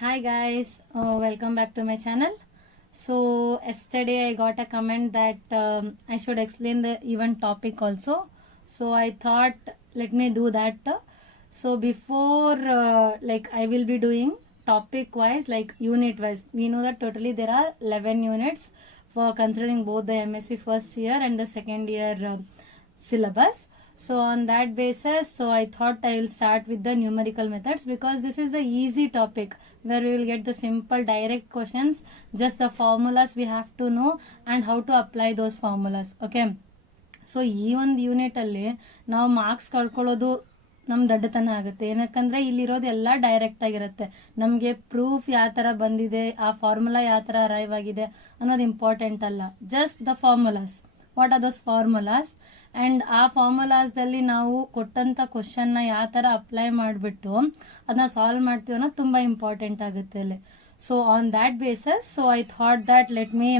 Hi guys, welcome back to my channel. So yesterday I got a comment that I should explain the event topic also. So I thought let me do that. So before I will be doing topic wise, like unit wise. We know that totally there are 11 units for considering both the MSc first year and the second year syllabus. So on that basis, so I thought I will start with the numerical methods because this is the easy topic where we will get the simple direct questions, just the formulas we have to know and how to apply those formulas. Okay. So ಈ ಒಂದು unit ಅಲ್ಲಿ ನಾವು marks ಕಳ್ಕೊಳ್ಳೋದು ನಮ್ ದಡ್ಡತನ ಆಗುತ್ತೆ. ಏನಕ್ಕಂದ್ರೆ ಇಲ್ಲಿರೋದು ಎಲ್ಲ direct ಆಗಿರುತ್ತೆ. ನಮ್ಗೆ ಪ್ರೂಫ್ ಯಾವ ತರ ಬಂದಿದೆ, ಆ ಫಾರ್ಮುಲಾ ಯಾವ ತರ ಅರೈವ್ ಆಗಿದೆ ಅನ್ನೋದು ಇಂಪಾರ್ಟೆಂಟ್ ಅಲ್ಲ. Just the formulas, what are those formulas and ಆ ಫಾರ್ಮುಲಾಸ್ದಲ್ಲಿ ನಾವು ಕೊಟ್ಟಂತ ಕ್ವಶನ್ ನ ಯಾವ ತರ ಅಪ್ಲೈ ಮಾಡಿಬಿಟ್ಟು ಅದನ್ನ ಸಾಲ್ವ್ ಮಾಡ್ತೀವಿ ಅನ್ನೋದು ತುಂಬಾ ಇಂಪಾರ್ಟೆಂಟ್ ಆಗುತ್ತೆ ಅಲ್ಲಿ. So on that basis, so I thought that let me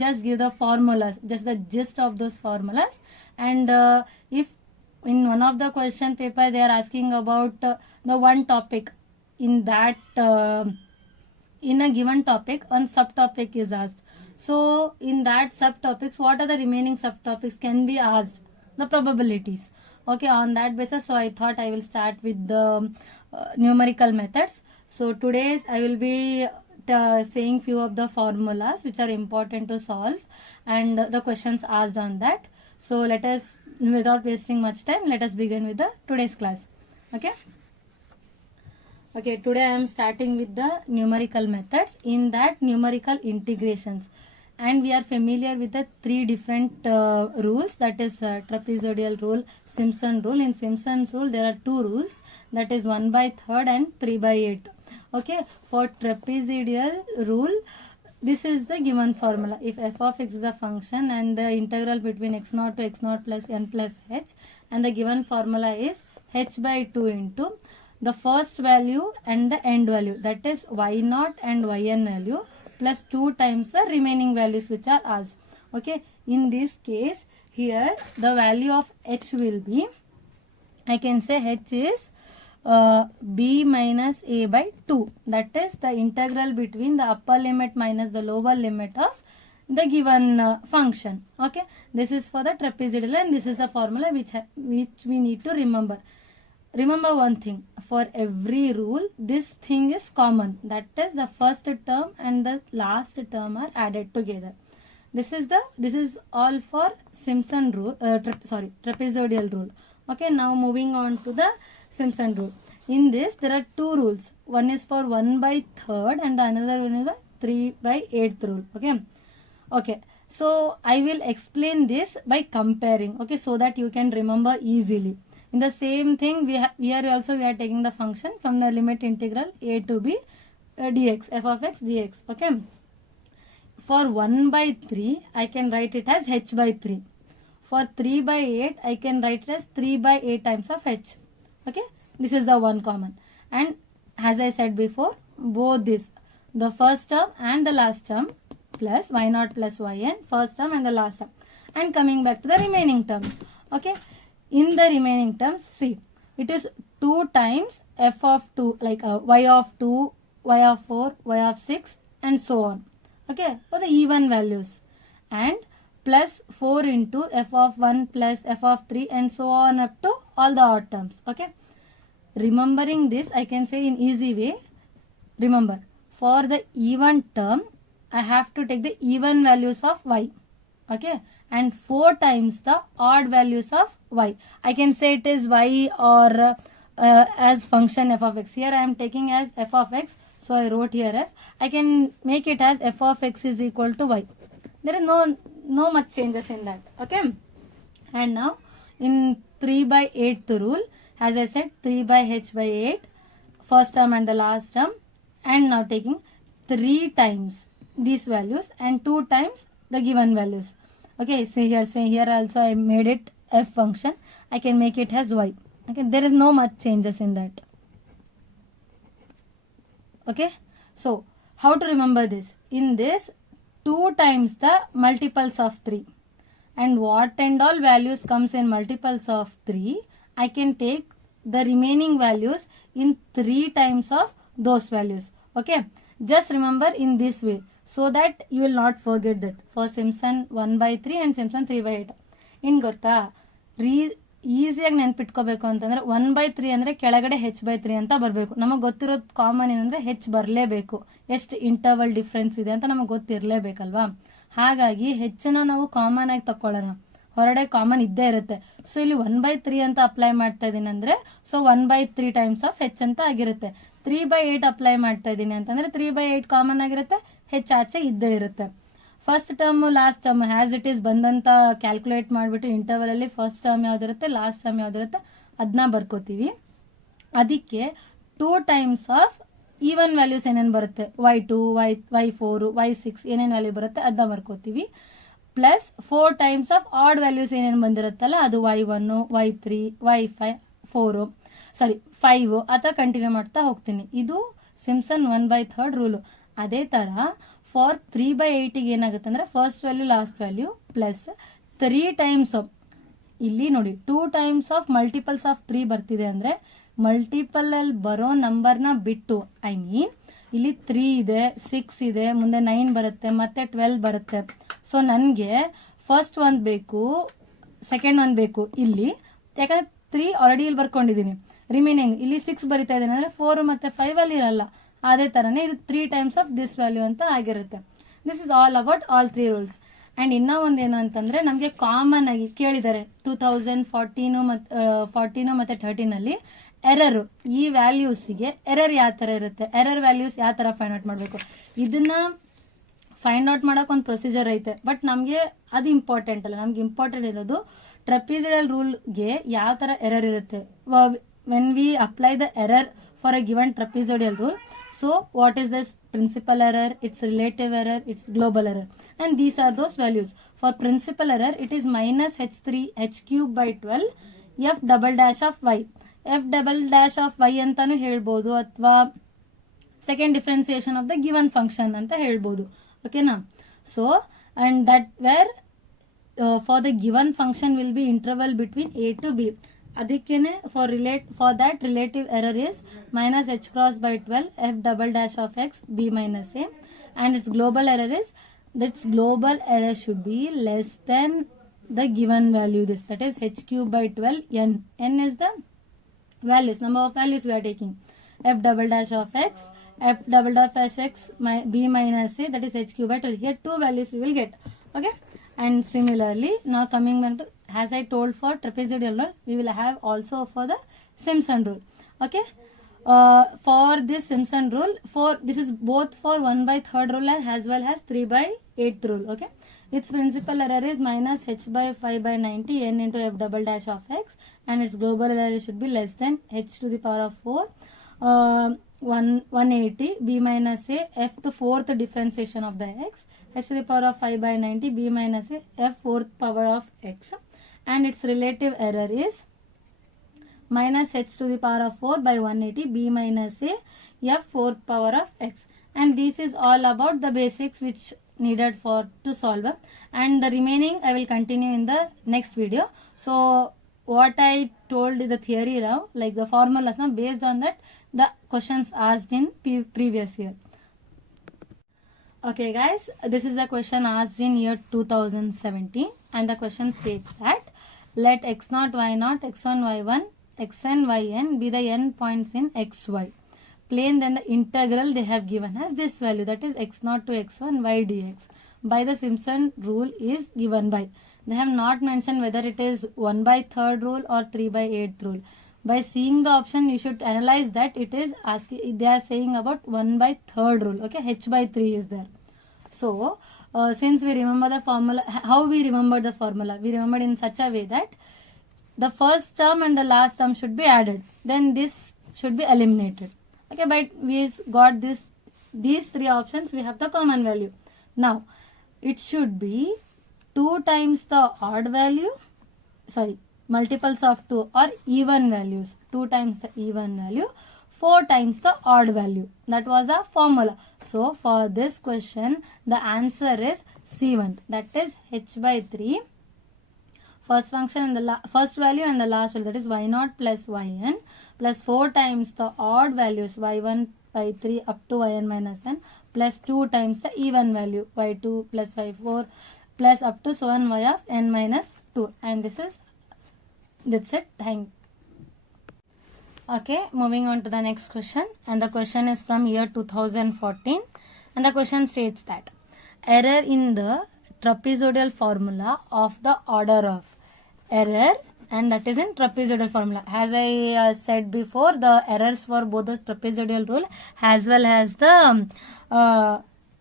just give the formulas, just the gist of those formulas. And if in one of the question paper they are asking about the one topic in that in a given topic, one subtopic is asked. So in that subtopics, what are the remaining subtopics can be asked, the probabilities. Okay, on that basis, so I thought I will start with the numerical methods. So today I will be saying few of the formulas which are important to solve and the questions asked on that. So let us, without wasting much time, let us begin with the today's class. Okay, today I am starting with the numerical methods, in that numerical integrations, and we are familiar with the three different rules, that is trapezoidal rule, Simpsons rule. In Simpsons rule there are two rules, that is 1/3 and 3/8. Okay, for trapezoidal rule, this is the given formula. If f of x is the function and the integral between x0 to x0 plus n plus h, and the given formula is h/2 into the first value and the end value, that is y0 and yn value, plus 2 times the remaining values which are asked. Okay, in this case here the value of h will be, I can say h is b minus a by 2, that is the integral between the upper limit minus the lower limit of the given function. Okay, this is for the trapezoidal and this is the formula which we need to remember. Remember one thing, for every rule this thing is common, that is the first term and the last term are added together. This is all for Simpson rule, trapezoidal rule. Okay, now moving on to the Simpson rule. In this there are two rules, one is for 1/3 and another one is 3/8 rule. Okay, so I will explain this by comparing, okay, so that you can remember easily. In the same thing, here also we are taking the function from the limit integral a to b dx, f of x dx. Okay, for 1/3 I can write it as h/3. For 3/8 I can write it as 3/8 times of h. Okay, this is the one common. And as I said before, both this, the first term and the last term, plus y0 plus yn, first term and the last term. And coming back to the remaining terms. Okay, in the remaining terms, see, it is 2 times f of 2, like y of 2, y of 4, y of 6 and so on. Okay, for the even values, and plus 4 into f of 1 plus f of 3 and so on up to all the odd terms. Okay, remembering this I can say in easy way, remember, for the even term I have to take the even values of y. Okay, and 4 times the odd values of y. I can say it is y or as function f of x. Here I am taking as f of x, so I wrote here f. I can make it as f of x is equal to y. There is no much changes in that. Okay, and now in 3/8 rule, as I said, 3/h/8, first term and the last term, and now taking 3 times these values and 2 times the given values. Okay, say here also I made it f function, I can make it as y. Okay, there is no much changes in that. Okay, so how to remember this? In this, 2 times the multiples of 3, and what and all values comes in multiples of 3, I can take the remaining values in 3 times of those values. Okay, just remember in this way so that you will not forget that. For Simpson 1/3 and Simpson 3/8. ಇನ್ ಗೊತ್ತಾ, ಈಸಿಯಾಗಿ ನೆನ್ಪಿಟ್ಕೋಬೇಕು ಅಂತಂದ್ರೆ 1/3 ಅಂದ್ರೆ ಕೆಳಗಡೆ h/3 ಅಂತ ಬರಬೇಕು. ನಮಗೆ ಗೊತ್ತಿರೋದು common ಏನಂದ್ರೆ h ಬರಲೇಬೇಕು. ಎಷ್ಟು ಇಂಟರ್ವಲ್ ಡಿಫ್ರೆನ್ಸ್ ಇದೆ ಅಂತ ನಮಗೆ ಗೊತ್ತಿರಲೇಬೇಕಲ್ವಾ. ಹಾಗಾಗಿ ಹೆಚ್ಚನ್ನ ನಾವು ಕಾಮನ್ ಆಗಿ ತಕೊಳ್ಳೋಣ, ಹೊರಗಡೆ ಕಾಮನ್ ಇದ್ದೇ ಇರುತ್ತೆ. ಸೊ ಇಲ್ಲಿ 1/3 ಅಂತ ಅಪ್ಲೈ ಮಾಡ್ತಾ ಇದೀನಿ ಅಂದ್ರೆ ಸೊ 1/3 ಟೈಮ್ಸ್ ಆಫ್ h ಅಂತ ಆಗಿರುತ್ತೆ. 3/8 ಅಪ್ಲೈ ಮಾಡ್ತಾ ಇದೀನಿ ಅಂತಂದ್ರೆ 3/8 ಕಾಮನ್ ಆಗಿರುತ್ತೆ, h ಆಚೆ ಇದ್ದೇ ಇರುತ್ತೆ. First term last term has it is ಬಂದಂತ ಕ್ಯಾಲ್ಕುಲೇಟ್ ಮಾಡಿಬಿಟ್ಟು ಇಂಟರ್ವಲ್ ಅಲ್ಲಿ ಫಸ್ಟ್ ಟರ್ಮ್ ಯಾವ್ದಿರುತ್ತೆ ಲಾಸ್ಟ್ ಟರ್ಮ್ ಯಾವ್ದಿರುತ್ತೆ ಅದನ್ನ ಬರ್ಕೋತೀವಿ. ಅದಕ್ಕೆ 2 ಟೈಮ್ಸ್ ಆಫ್ ಈವನ್ ವ್ಯಾಲ್ಯೂಸ್ ಏನೇನು ಬರುತ್ತೆ y2 y4 y6 ಏನೇನು ವ್ಯಾಲ್ಯೂ ಬರುತ್ತೆ ಅದನ್ನ ಬರ್ಕೋತೀವಿ. Plus 4 times of odd values ಏನೇನು ಬಂದಿರುತ್ತಲ್ಲ ಅದು y1 y3 y5 5 ಅಥವಾ ಕಂಟಿನ್ಯೂ ಮಾಡ್ತಾ ಹೋಗ್ತೀನಿ. ಇದು ಸಿಂಪ್ಸನ್ 1/3 ರೂಲು. ಅದೇ ತರ ಫಾರ್ 3/8 ಏನಾಗುತ್ತೆ ಅಂದ್ರೆ first value last value plus 3 times of, ಇಲ್ಲಿ ನೋಡಿ 2 ಟೈಮ್ಸ್ ಆಫ್ ಮಲ್ಟಿಪಲ್ಸ್ ಆಫ್ 3 ಬರ್ತಿದೆ ಅಂದ್ರೆ ಮಲ್ಟಿಪಲ್ ಅಲ್ಲಿ ಬರೋ ನಂಬರ್ನ ಬಿಟ್ಟು ಐ ಮೀನ್ ಇಲ್ಲಿ 3 ಇದೆ 6 ಇದೆ ಮುಂದೆ 9 ಬರುತ್ತೆ ಮತ್ತೆ 12 ಬರುತ್ತೆ. ಸೊ ನನಗೆ ಫಸ್ಟ್ ಒಂದ್ ಬೇಕು ಸೆಕೆಂಡ್ ಒಂದ್ ಬೇಕು ಇಲ್ಲಿ, ಯಾಕಂದ್ರೆ 3 ಆಲ್ರೆಡಿ ಇಲ್ಲಿ ಬರ್ಕೊಂಡಿದೀನಿ. ರಿಮೈನಿಂಗ್ ಇಲ್ಲಿ 6 ಬರಿತಾ ಇದ್ದೇನೆ ಅಂದ್ರೆ 4 ಮತ್ತೆ 5 ಅಲ್ಲಿ ಇರಲ್ಲ. ಅದೇ ತರನೇ ಇದು 3 ಟೈಮ್ಸ್ ಆಫ್ ದಿಸ್ ವ್ಯಾಲ್ಯೂ ಅಂತ ಆಗಿರುತ್ತೆ. This is all about all 3 rules. And ಇನ್ನೂ ಒಂದೇನು ಅಂತಂದ್ರೆ ನಮಗೆ ಕಾಮನ್ ಆಗಿ ಕೇಳಿದ್ದಾರೆ 2014 ಮತ್ತೆ 13 ಅಲ್ಲಿ ಎರರ್, ಈ ವ್ಯಾಲ್ಯೂಸ್ಗೆ ಎರರ್ ಯಾವ ತರ ಇರುತ್ತೆ, ಎರರ್ ವ್ಯಾಲ್ಯೂಸ್ ಯಾವ ತರ ಫೈಂಡ್ ಔಟ್ ಮಾಡಬೇಕು, ಇದನ್ನ ಫೈಂಡ್ ಔಟ್ ಮಾಡಕ್ ಒಂದು ಪ್ರೊಸೀಜರ್ ಐತೆ. ಬಟ್ ನಮಗೆ ಅದು ಇಂಪಾರ್ಟೆಂಟ್ ಅಲ್ಲ, ನಮ್ಗೆ ಇಂಪಾರ್ಟೆಂಟ್ ಇರೋದು ಟ್ರೆಪಿಜಾಯ್ಡಲ್ ರೂಲ್ಗೆ ಯಾವ ತರ ಎರರ್ ಇರುತ್ತೆ. When we apply the error for a given trapezoidal rule, so what is this principal error, its relative error, its global error, and these are those values. For principal error it is minus h3 h cube by 12 f double dash of y. f double dash of y ಅಂತಾನು ಹೇಳ್ಬೋದು ಅಥವಾ second differentiation of the given function ಅಂತ ಹೇಳ್ಬೋದು. ಓಕೆನಾ. So and that where for the given function will be interval between a to b. ಅದಕ್ಕೇನೆ for that relative error is minus h cross by 12 f double dash of x b minus a, and its global error is should be less than the given value, that is h cube by 12 n is the values, number of values we are taking. F double dash of x, f double dash of x b minus a, that is h cube by 12. Here 2 values we will get. Okay. And similarly now coming back to, as I told for trapezoidal rule, we will have also for the Simpson rule. Okay. For this Simpson rule, this is both for 1/3 rule and as well as 3/8 rule. Okay. Its principal error is minus h by 5 by 90 n into f double dash of x, and its global error should be less than h to the power of 4 180 b minus a f the fourth differentiation of the x, h to the power of 5 by 90 b minus a f fourth power of x, and its relative error is minus h to the power of 4 by 180 b minus a f fourth power of x. And this is all about the basics which needed for to solve, and the remaining I will continue in the next video. So what I told the theory now, like the formulas now, based on that the questions asked in previous year. Okay guys, this is a question asked in year 2017, and the question states that let x0 y0 x1 y1 xn yn be the n points in xy plane, then the integral they have given as this value, that is x0 to x1 y dx by the Simpson rule is given by. They have not mentioned whether it is 1/3 rule or 3/8 rule. By seeing the option you should analyze that it is asking, they are saying about 1/3 rule. Okay, h by 3 is there. So since we remember the formula, how we remember the formula, we remembered in such a way that the first term and the last term should be added, then this should be eliminated. Okay, but we got these 3 options, we have the common value. Now it should be 2 times the odd value, multiples of 2 or even values, 2 times the even value, 4 times the odd value. That was the formula. So for this question the answer is C1, that is h by 3 first function and the first value and the last value, that is y0 plus yn plus 4 times the odd values y1 y3 up to yn minus n plus 2 times the even value y2 plus y4 plus up to so on y of n minus 2. And that's it. Okay, moving on to the next question, and the question is from year 2014, and the question states that error in the trapezoidal formula of the order of error, and that is in trapezoidal formula. As I said before, the errors for both the trapezoidal rule as well as the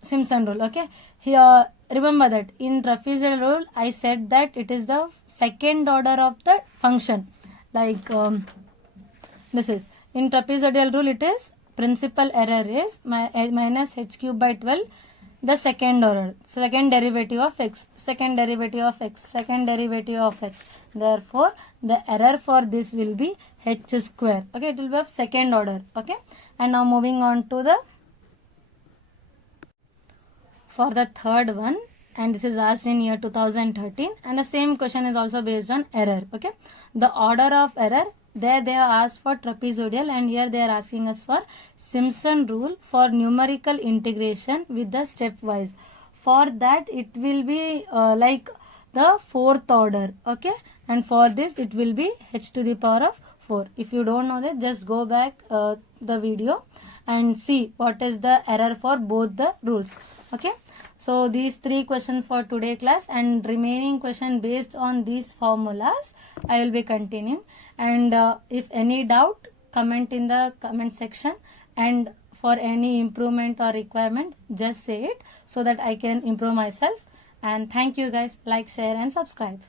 Simpson rule. Okay, here remember that in trapezoidal rule I said that it is the second order of the function, like this is in trapezoidal rule, it is principal error is minus h cube by 12, the second order, second derivative of x, second derivative of x, second derivative of x. Therefore, the error for this will be h square. Okay, it will be of second order. Okay, and now moving on to for the third one, and this is asked in year 2013, and the same question is also based on error. Okay, the order of error, there they have asked for trapezoidal, and here they are asking us for Simpson rule for numerical integration with the stepwise. For that it will be like the fourth order. Okay, and for this it will be h to the power of 4. If you don't know that, just go back the video and see what is the error for both the rules. Okay, so these 3 questions for today class, and remaining question based on these formulas I will be continuing. And if any doubt, comment in the comment section, and for any improvement or requirement, just say it so that I can improve myself. And thank you guys. Like, share and subscribe.